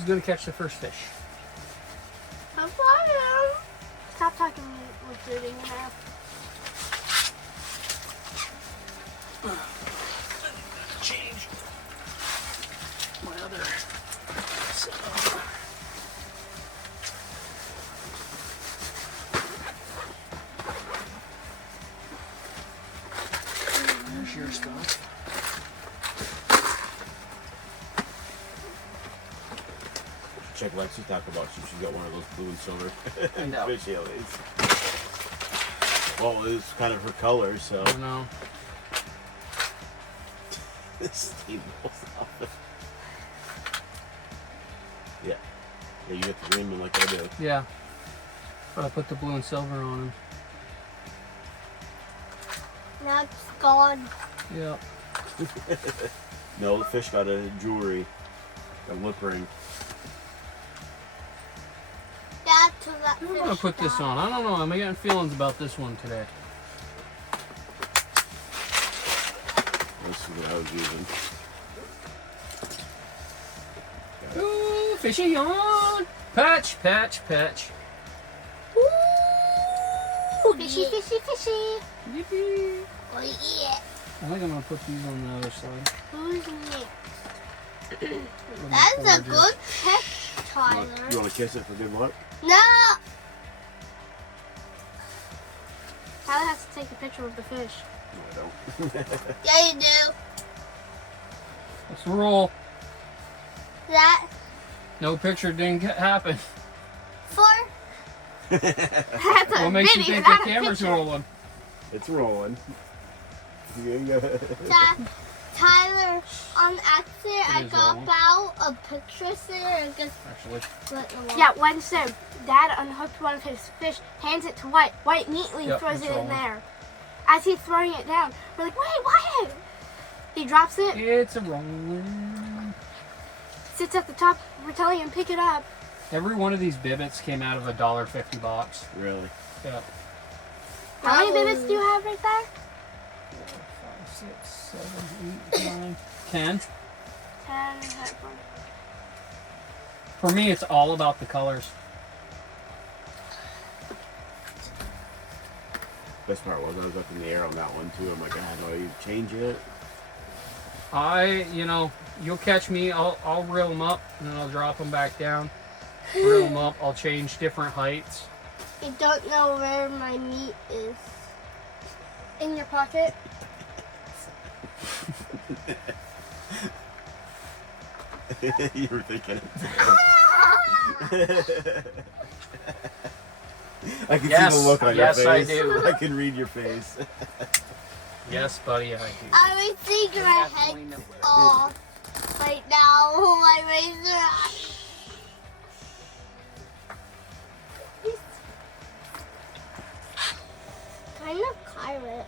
Who's going to catch the first fish? I'm fine. Stop talking with food in your mouth. Change my other There's your stuff. Check Lexi talk about she's got one of those blue and silver I know. fish aliens. Well, it's kind of her color, so. I know. Steve knows off. Yeah, you get the green one like I do. Yeah. But I put the blue and silver on him. Now it's gone. Yeah. No, the fish got a jewelry, a lip ring. That's what that I'm going to put this on. I don't know. I'm getting feelings about this one today. This is what I was using. Ooh, fishy on. Patch, patch, patch. Ooh, fishy, fishy, fishy. Yippee. Oh yeah. I think I'm going to put these on the other side. Who's next? That's a good catch, Tyler. You want to kiss it for good luck? No. Tyler has to take a picture of the fish. No, I don't. Yeah, you do. Let's roll. That No picture didn't happen. for. That's a What makes you video, think the not a camera's picture. rolling? It's rolling. Tyler, on accident, I It is got rolling. out a picture there and just Actually. let the water. Yeah, Wednesday, Dad unhooked one of his fish, hands it to White. White neatly Yep, throws it's it in rolling. there. As he's throwing it down, we're like, wait, Wyatt! He drops it, It's a rolling. sits at the top, we're telling him pick it up. Every one of these bibbits came out of a $1.50 box. Really? Yeah. How many bibbits do you have right there? 5, 6, 7, 8, 9, 10. 10. For me, it's all about the colors. Best part was I was up in the air on that one too. I'm like, God, do you change it? You'll catch me. I'll reel them up and then I'll drop them back down. Reel them up. I'll change different heights. You don't know where my meat is. In your pocket. You were thinking it. I can Yes, see the look on yes, your I face. do. I can read your face. Yes, buddy, I do. I was thinking my head off right now. My razor. Kind of pirate.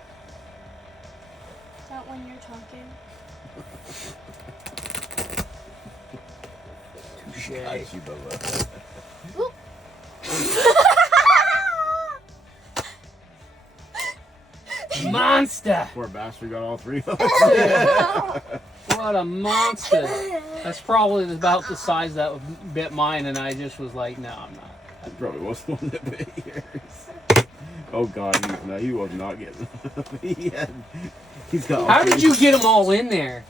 Not when you're talking. Touche. I see Bubba. Monster! Poor bastard got all three of them. What a monster! That's probably about the size that bit mine, and I just was like, no, I'm not. That probably was the one that bit yours. Oh God, he was not getting them. He's got all How three. did you get them all in there?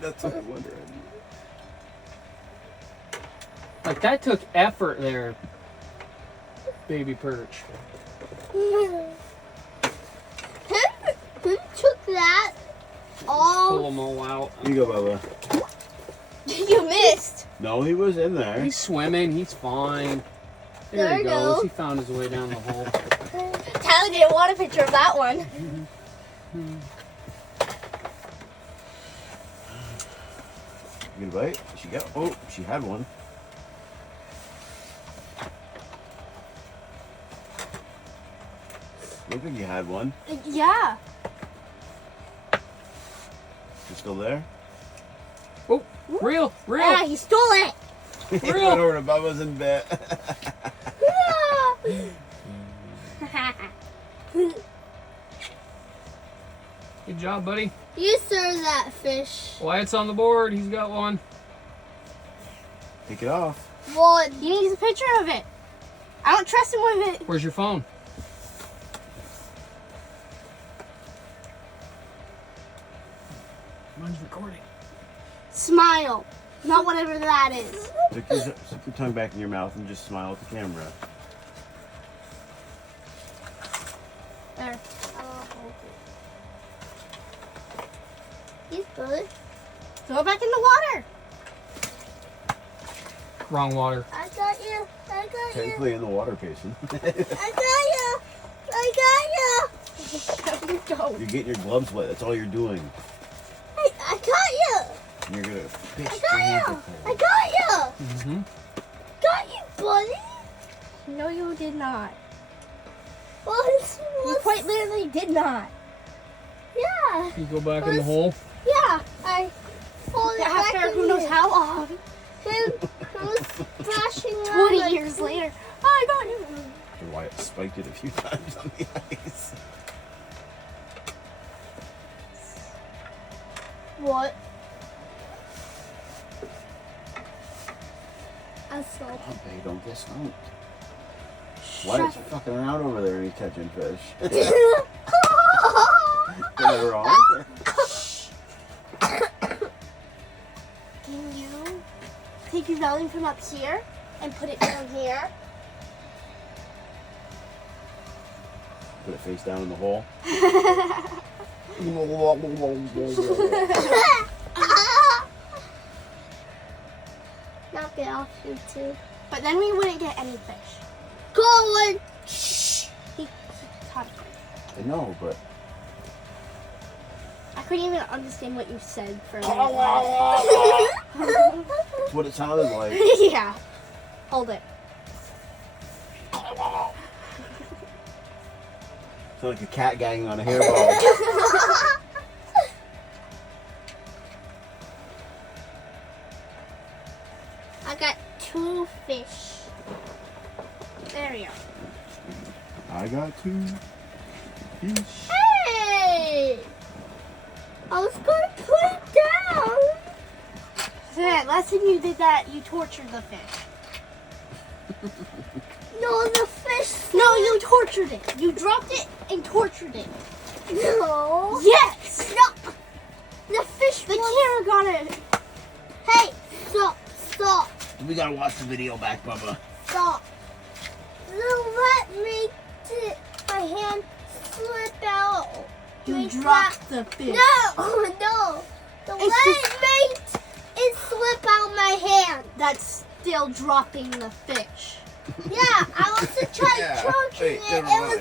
That's what I'm wondering. Like, that took effort there, baby perch. Who took that? Pull Oh, them all out. You go, Bubba. you missed. No, he was in there. He's swimming. He's fine. There There he you goes. go. He found his way down the hole. Tyler didn't want a picture of that one. You gonna bite? She got. Oh, she had one. Looked like you had one. Yeah. You still there? Oh, real. Yeah, he stole it. He went over to Bubba's and bit. Good job, buddy. You serve that fish. Wyatt's on the board. He's got one. Take it off. One. He needs a picture of it. I don't trust him with it. Where's your phone? Mine's recording. Smile. Not whatever that is. Stick your tongue back in your mouth and just smile at the camera. There. He's good. Throw it back in the water. Wrong water. I got you. I got you. Technically in the water, Payson. I got you. I got you. There we go. You're getting your gloves wet. That's all you're doing. I got you. And you're gonna fish I the got handle you. full. I got you. Mm-hmm. Got you, buddy. No, you did not. What? You quite literally did not. Yeah. You go back in the hole. Yeah. I pulled it back After in who knows here. how long. Who's splashing around 20 like- years later. I got you. And Wyatt spiked it a few times on the ice. What? I saw. Oh, babe, don't get skunked. Wyatt's fucking around over there and he's catching fish. Am I wrong? Can you take your volume from up here and put it down here? Put it face down in the hole. Knock it off, you two. But then we wouldn't get any fish. Colin! He caught it. I know, but I couldn't even understand what you said for a minute. that's what it sounded like. Yeah. Hold it. It's like a cat gagging on a hairball. I got 2 fish. There we go. I got 2 fish. Hey! I was gonna put it down. So that last time you did that, you tortured the fish. No, the fish. No, you tortured it. You dropped it and tortured it. No. Yes! No. The fish The was. camera got it. Hey, stop, stop, We gotta watch the video back, Bubba. stop. Let me my hand slip out. You Like dropped the fish. No, no. It's Let me it slip out my hand. That's still dropping the fish. Yeah, I was to try choking it. It was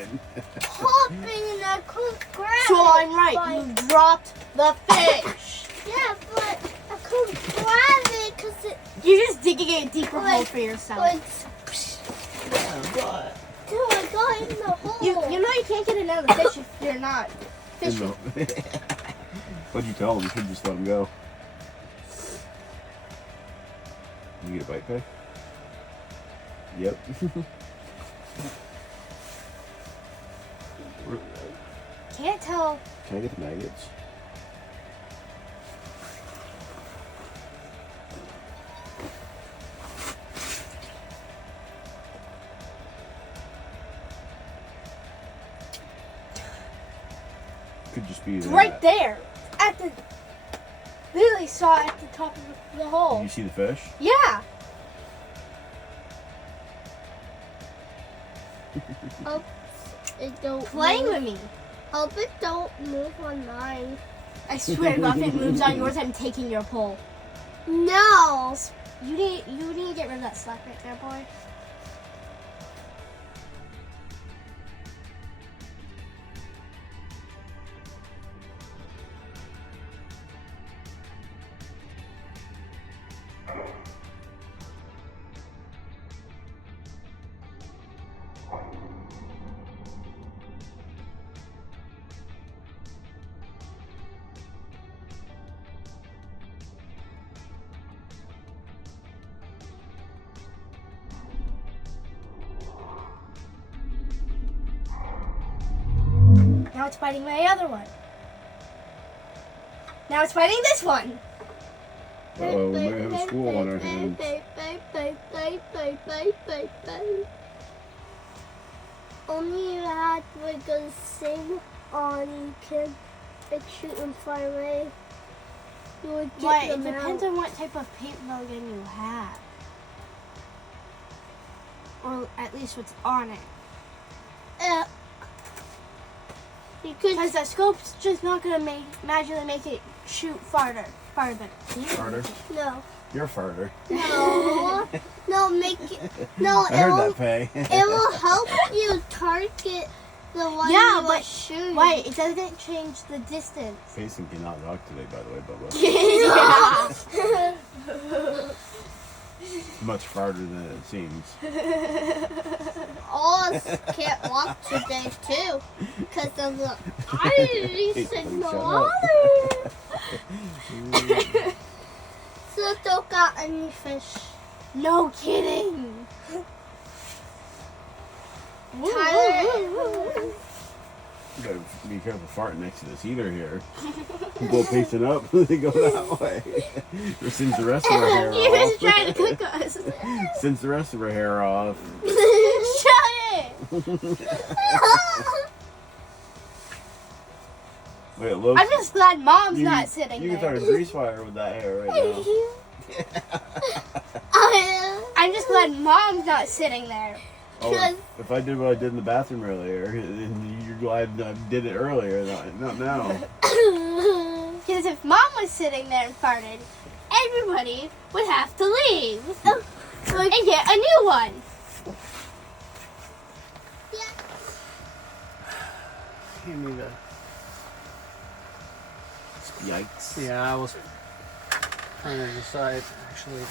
popping and I couldn't grab it. So I'm right. but- You dropped the fish. Yeah, but I couldn't grab it because it You're just digging a deeper hole Like- for yourself. was. Till I got in the hole. You know you can't get another fish if you're not fishing. What'd you tell him? You should just let him go. You get a bite pay? Yep. Can't tell. Can I get the maggots? Could just be It's that. right there. At the. Literally saw it at the top of the Did hole. you see the fish? Yeah. Hope it don't Playing move. with me. Hope it don't move on mine. I swear to God, if it moves on yours, I'm taking your pole. No. You need to get rid of that slack right there, boy. Now it's biting my other one. Now it's biting this one. Uh-oh, we might have a squirrel on our hands. Only you had like a sing on you can like shoot them far away. You would get Why? It them depends out. on what type of paintball gun you have. Or at least what's on it. You could Because the scope's just not going to magically make it shoot farther. Farter? no. You're farter. No, make it. No, I heard that, Pay. it will help you target the one Yeah, you but are shooting. Wait, it doesn't change the distance. Payson cannot talk today, by the way, Bubba. Yeah. Much farther than it seems. All of us can't walk today too, because of the icy signal. So don't got any fish. No kidding. Tyler, You gotta be careful farting next to this heater here. People pacing up, they go that way. Or since the rest of her hair You're just off. trying to cook us. Since the rest of her hair off. Shut it. Wait, look. I'm just glad Mom's not sitting You can there. start a grease fire with that hair right now. I'm just glad Mom's not sitting there. Oh, if I did what I did in the bathroom earlier, and you're glad I did it earlier, not now. Because if Mom was sitting there and farted, everybody would have to leave and get a new one. Give me the. Yikes. Yeah, I was trying to decide actually.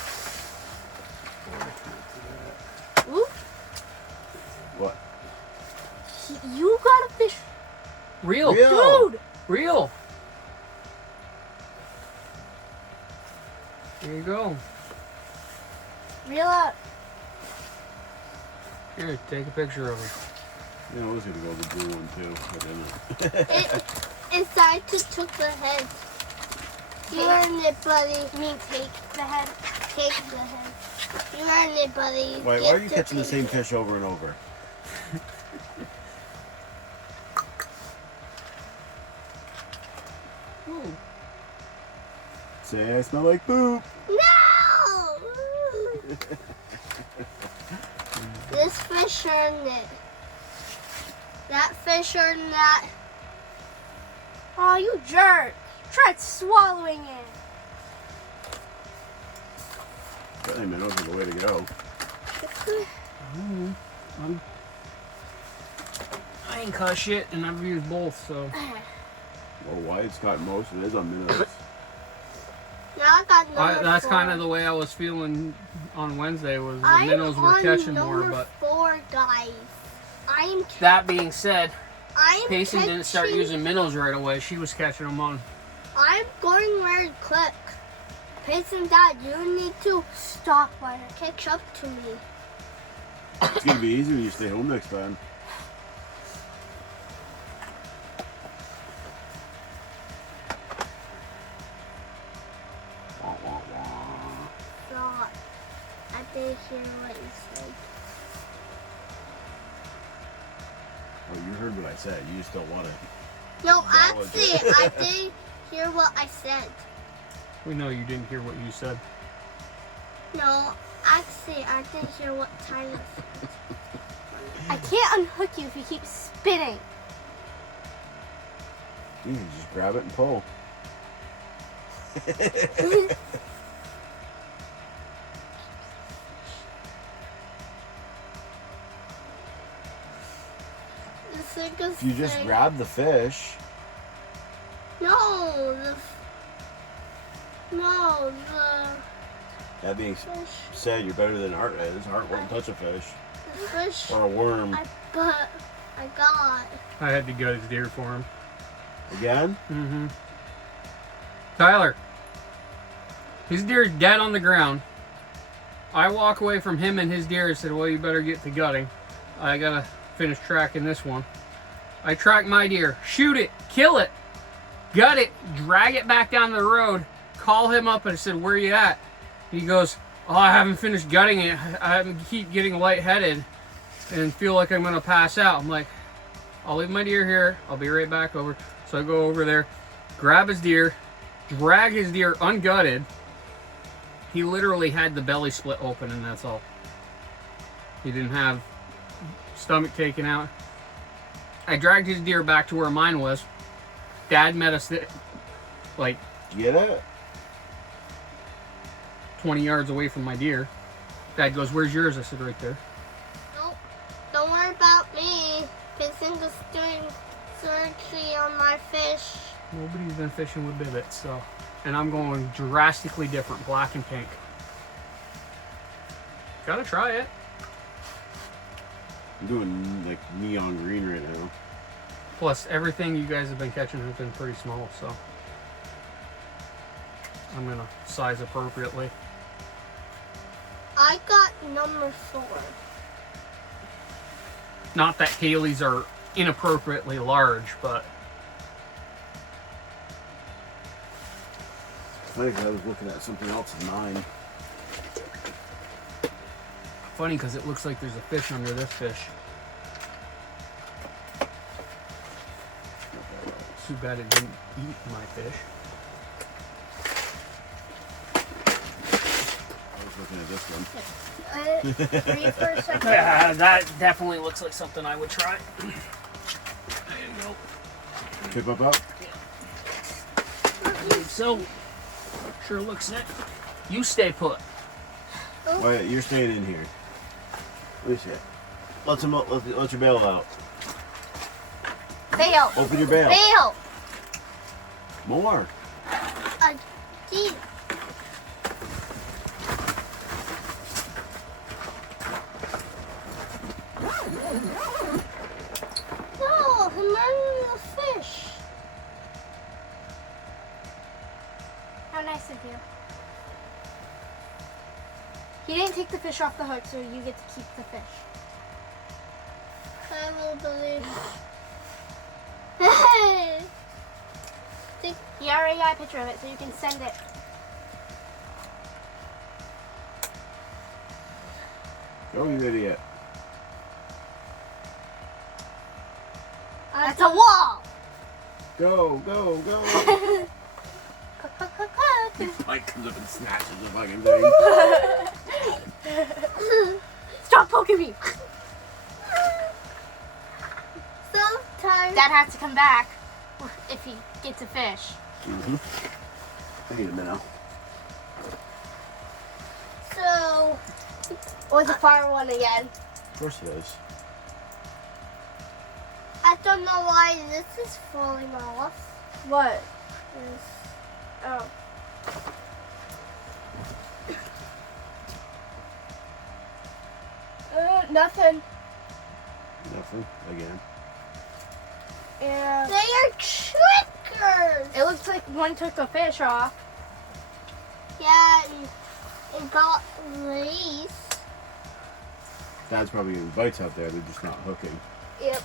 Ooh, What? you got a fish, Real. dude. Real. There you go. Reel out. Here, take a picture of him. Yeah, I was gonna go with the blue one too, but didn't. Inside took the head. You earned it, buddy. You mean take the head? Take the head. You earned it, buddy. Why are you catching the same fish over and over? Ooh. Say I smell like poop. No! This fish earned it. That fish earned that. Oh, you jerk! Tried swallowing it. That ain't minnows are the way to go. I ain't caught shit, and I've used both, so. Well, Wyatt's caught most of his on minnows. Now I got number That's 4. kind of the way I was feeling on Wednesday. Was the I'm minnows were on catching more, number but 4, guys. I'm that being said, Payson catching, didn't start using minnows right away. She was catching them on. I'm going very quick. Payson, Dad, you need to Stop, Wyatt. catch up to me. It's gonna be easy when you stay home next time. God, I didn't hear what you said. Oh, you heard what I said. You just don't want to. No, Acknowledge actually, it. I didn't hear what I said. We know you didn't hear what you said. No, actually, I didn't hear what Tyler said. I can't unhook you if you keep spitting. You can just grab it and pull. The thing is If you just like- grab the fish. No, That being fish. said, you're better than Art is. Art won't touch a fish The fish or a worm. I got. I had to gut his deer for him. Again? Mm-hmm. Tyler, his deer's dead on the ground. I walk away from him and his deer and said, well, you better get to gutting. I gotta finish tracking this one. I track my deer, shoot it, kill it, gut it, drag it back down the road, call him up and I said, where you at? He goes, Oh, I haven't finished gutting it. I keep getting lightheaded and feel like I'm gonna pass out. I'm like, I'll leave my deer here. I'll be right back over. So I go over there, grab his deer, drag his deer ungutted. He literally had the belly split open, and that's all. He didn't have stomach taken out. I dragged his deer back to where mine was. Dad met us like Get it? 20 yards away from my deer. Dad goes, "Where's yours?" I said, "Right there." Nope. Don't worry about me. Vincent was doing surgery on my fish. Nobody's been fishing with bibbits, so. And I'm going drastically different, black and pink. Gotta try it. I'm doing like neon green right now. Plus, everything you guys have been catching has been pretty small, so. I'm gonna size appropriately. I got number 4. Not that Haley's are inappropriately large, but Funny 'cause I was looking at something else in mine. funny because it looks like there's a fish under this fish. Too bad it didn't eat my fish. I was looking at this one. Breathe for a second. Yeah, that definitely looks like something I would try. There you go. Tip up. So, sure looks it. You stay put. Oh yeah, you're staying in here. Let me see it. Let your bail out. Bail. Open your bail. Bail. More. Gee. No, I'm running the fish. How nice of you. He didn't take the fish off the hook, so you get to keep the fish. I will believe. He already got a picture of it, so you can send it. Go, you idiot. That's a wall! Go. Mike comes up and snatches the fucking thing. Stop poking me! Sometimes. Dad has to come back if he gets a fish. I need a minnow. So. Or the far one again. Of course it is. I don't know why this is falling off. What? This- Oh. Nothing. Nothing. Again. Yeah. They are trickers. It looks like one took the fish off. Yeah, it got released. Dad's probably getting bites out there. They're just not hooking. Yep.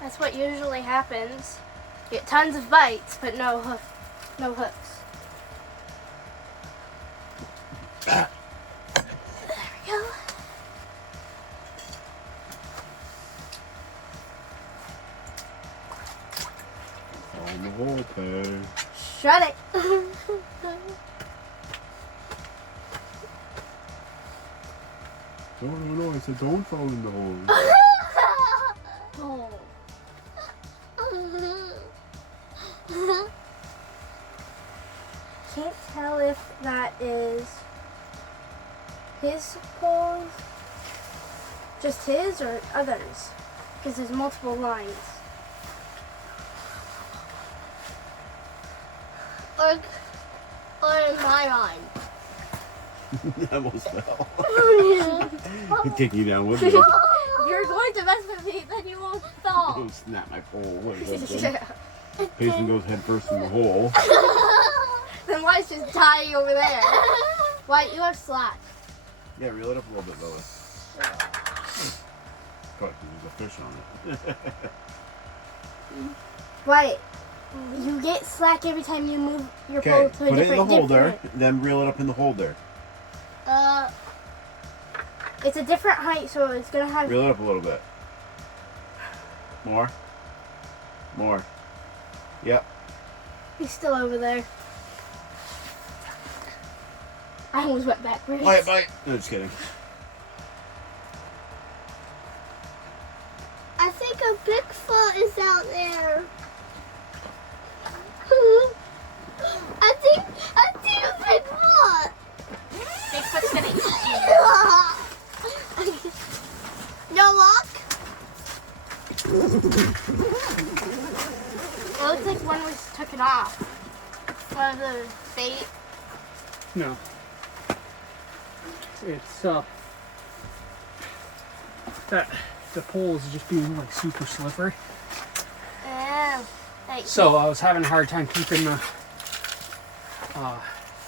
That's what usually happens. You get tons of bites, but no hooks. There we go. On the hole, pay. Shut it. No, I said don't fall in the hole. Oh. Can't tell if that is his pole, just his or others, because there's multiple lines. or in my mind. I almost fell. He'd take you down with me. You're going to mess with me, then you won't fall. He'll snap my pole. Payson goes head first in the hole. Then White's just dying over there. White, you have slack. Yeah, reel it up a little bit, Lois. Cut, there's a fish on it. Right. You get slack every time you move your Okay, pole to a put it in different the holder, different. then reel it up in the holder. It's a different height, so it's gonna have. Reel it up a little bit. More. More. Yep. He's still over there. I almost went backwards. Bite. No, just kidding. I think a Bigfoot is out there. I think a Bigfoot. Bigfoot's gonna eat you. No luck? It looks like one was took it off. One of the bait. No. It's that the pole is just being like super slippery. Yeah. Like, So I was having a hard time keeping the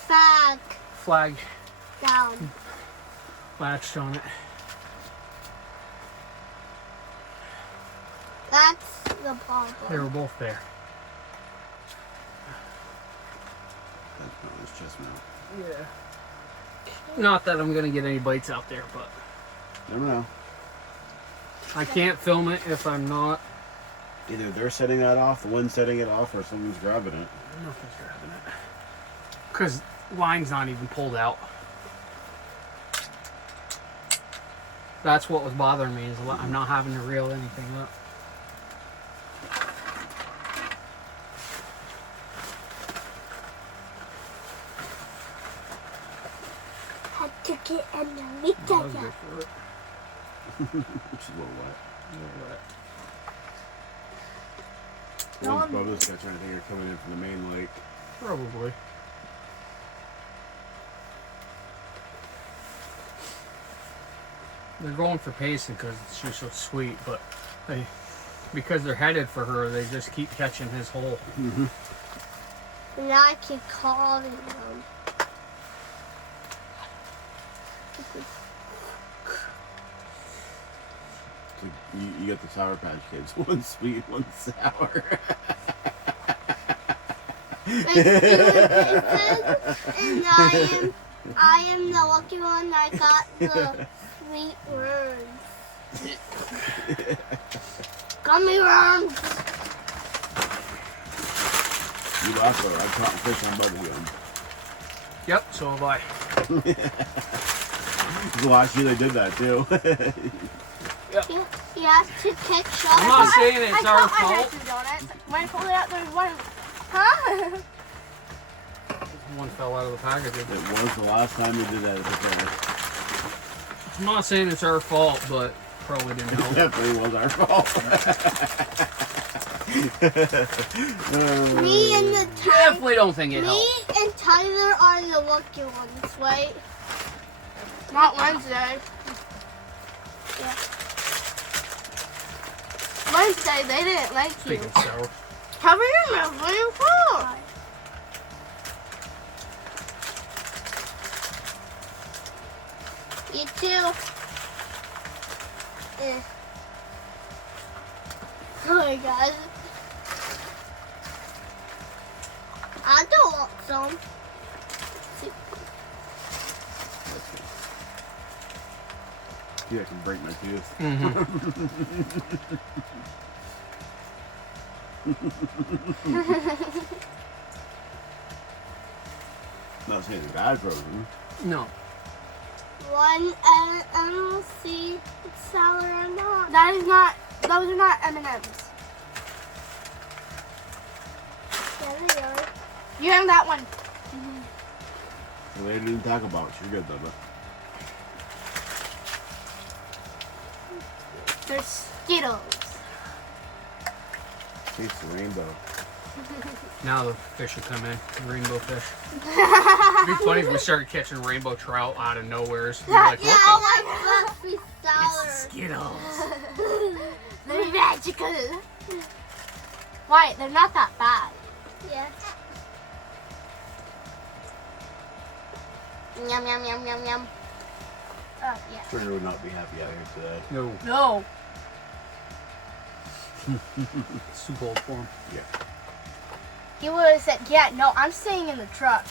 Fag flag down. latched on it. That's the problem. They were both there. That's probably his chest mount. Yeah. Not that I'm gonna get any bites out there, but Never know. I can't film it if I'm not. Either they're setting that off, the one's setting it off, or someone's grabbing it. Nothing's grabbing it. Because line's not even pulled out. That's what was bothering me, is I'm not having to reel anything up. Had to get in the That meat. was good for it. It's a little wet. A little wet. The ones above this catch, I think, are coming in from the main lake. Probably. They're going for Payson because she's so sweet, but because they're headed for her, they just keep catching his hole. Mm-hmm. Now I can call them. So you got the Sour Patch Kids. One's sweet, one's sour. And I am the lucky one that got the sweet worms. Gummy worms. You lost her. I caught fish on both of them. Yep, so have I. The last year they did that too. You have to catch I'm up. not saying it's I our caught my fault. Hershey donuts. When I pulled it out, there was one. Huh? One fell out of the package. It was the last time they did that at the fair. I'm not saying it's our fault, but probably didn't It help. definitely was our fault. Me and the Definitely don't think it Me helped. and Tyler are the lucky ones, right? Not Wednesday. Yeah. Wednesday, they didn't like you. Speaking of sour. Cover your mouth when you fall. You too. Oh my god. I don't want some. Yeah, I can break my tooth. Not saying it's bad for them. No. One see it's sour or not. That is not. Those are not M&Ms. Yeah, they are. You have that one. Well, they didn't talk about it. You're good, Bubba. They're Skittles. Taste the rainbow. Now the fish will come in. Rainbow fish. It'd be funny if we started catching rainbow trout out of nowheres. We'd be like, Yeah, what I must be the? sour. It's Skittles. They're magical. Why? They're not that bad. Yeah. Yum yum yum yum yum. Oh yeah. Trigger would not be happy out here today. No. No. It's too cold for him. Yeah. He would have said, yeah, no, I'm staying in the truck.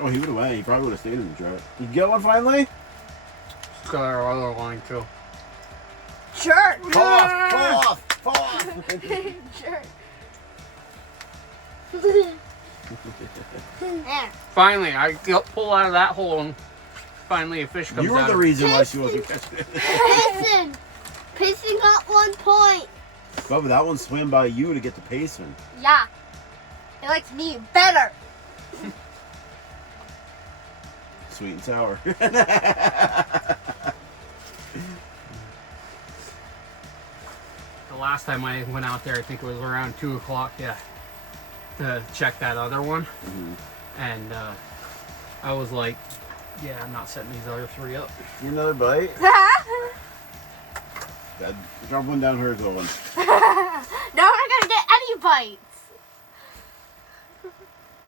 Oh, he would have went. He probably would have stayed in the truck. You get one finally? Got our other line too. Sure. Fall off! Fall off! Sure. Yeah. Finally, I pull out of that hole and finally a fish comes You were out. the reason why she wasn't catching it. Payson. Payson got 1 point. Bubba, that one swam by you to get to Payson. Yeah. He likes me better. Sweet and sour. The last time I went out there, I think it was around 2 o'clock, yeah, to check that other one. Mhm. And I was like, yeah, I'm not setting these other 3 up. You another bite? Dad, drop one down her going. No, we're not gonna get any bites.